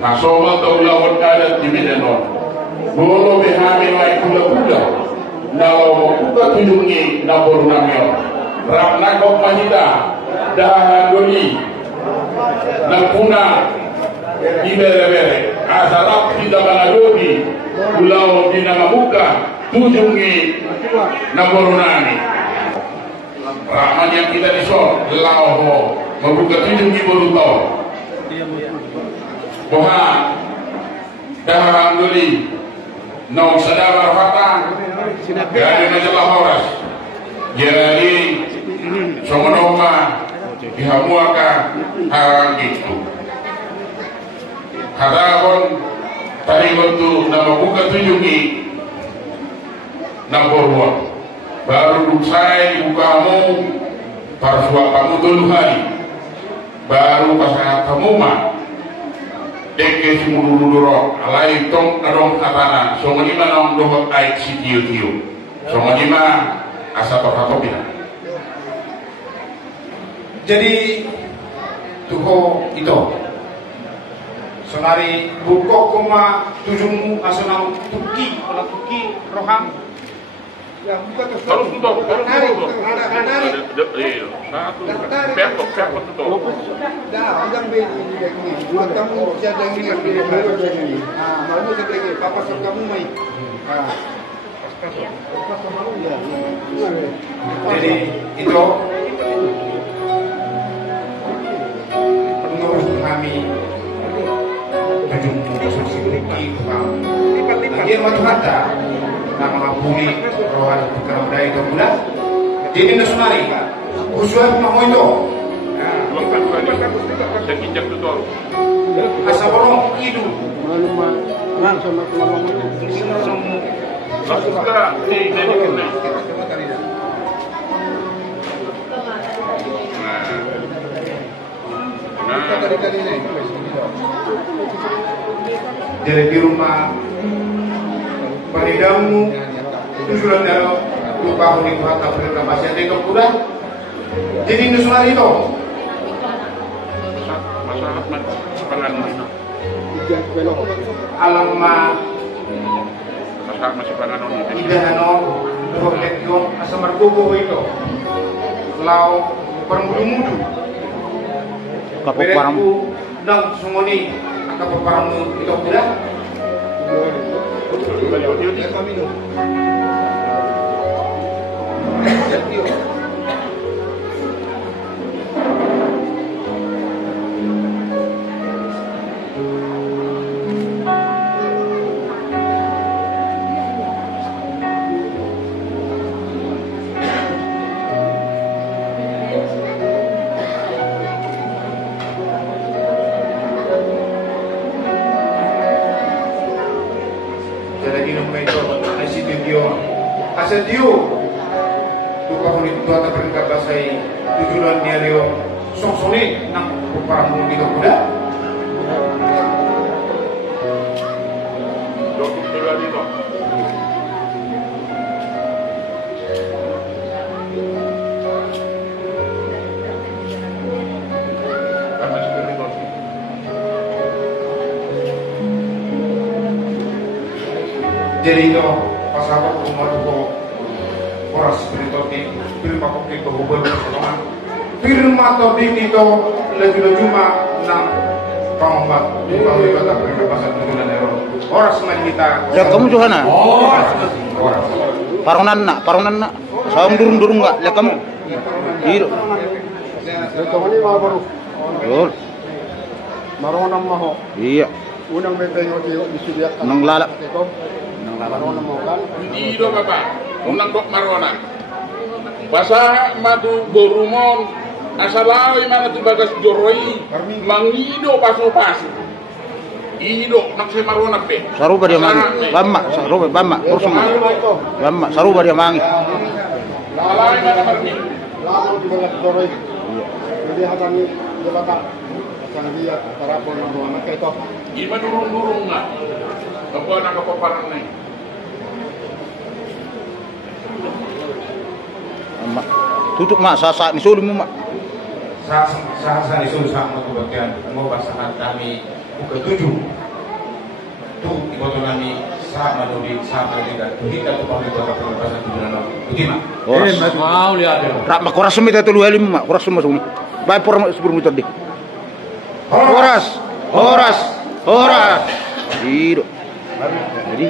Nasoma taulawat adat di Medanon. Bolo behame wai kula-kula. Nalo kuka tunjungi naboru namyo. Rakna kok mahita. Dah doli. Nakuna. Ibere-bere. Asarap tidak mengadobi. Pulau di nama muka. Tunjungi naboru nami. Rahman yang kita disor. Lauho. Membuka tunjungi boru tau. Boha dah duli nong sadar fatang gadi majalah horas jadi somonoma dihamuaka harang itu harapon tadi waktu nama buka tunjuki naborwa baru duksai dibuka kamu parsuak kamu dulu hari baru pasangan kamu mah deke simululuro alai tong adong katana songonima nong dohot aik si tiu songonima asa pakatopina. Jadi tuko itu sonari buko koma tujumu asanam tuki roham Ya, buka terus. Harus tutup, harus tutup. Tarik. Iya, satu. Pekok tutup. Dah, udah begini. Buat kamu bisa dengar ini. Ah, mau bisa lagi. Papa suruh kamu mai. Ah. jadi itu menurut kami tujumu asasi tuki roham lagi matu kata nama bumi rohan tukar budaya itu bulan jadi nasionali usual mau itu Sekinjak tutup. asa borong itu Sama keluarga itu. Langsung sekarang di kena. Kali-kali ini. jadi di rumah panidamu tujuan dalam lupa unik kata berita pasien itu kuda jadi nasional itu Masalah penganan. alamma Masalah masih penganan ini. idahano refleksyon asa margogo itu lau permudu-mudu bereku dan sungoni akap paramu itu kuda Asedio tukang unit tua tak berkat basai tujuan dia leo songsoni nang paramu itu kuda Dokter pribadi toh. jadi itu pasal rumah tuh oras beritoti firma kopi ke hubungan persoalan firma topik itu lagi cuma nang pangombat kalau kata mereka pasal tujuan euro oras kita ya kamu Johana oras parunan nak sawang durung nggak ya kamu iya Ini mau baru. betul Marunong maho. iya Unang benteng yung disediakan. nang lalak Marunong mo kan? Hindi do bapak. Unang dok marona. Basa matu borumon asalawi mana tu bagas joroi mangido paso-paso. Ido nakse marona pe. saruba dia mangi bamma kursus bamma saruba dia mangi Lalai mana marmi. Lalu di bagas doroy. Jadi hatani jabatan. Sang dia tarapon ng mga anak ito. Ima durung-durung nga. Kapwa nakapaparang na yun. Mak, tutup mak sasa ni sulim mak. Sasa isu sama kebagian mau pasangan kami ketujuh tuh ibotonani sama dodi sama tidak kita tuh pakai kota pelepasan tujuan bagaimana? Mau lihat ya. Rak makoras sumit itu lu elim mak koras sumit suni. Baik por sebelum itu deh. Horas. Hidup. Jadi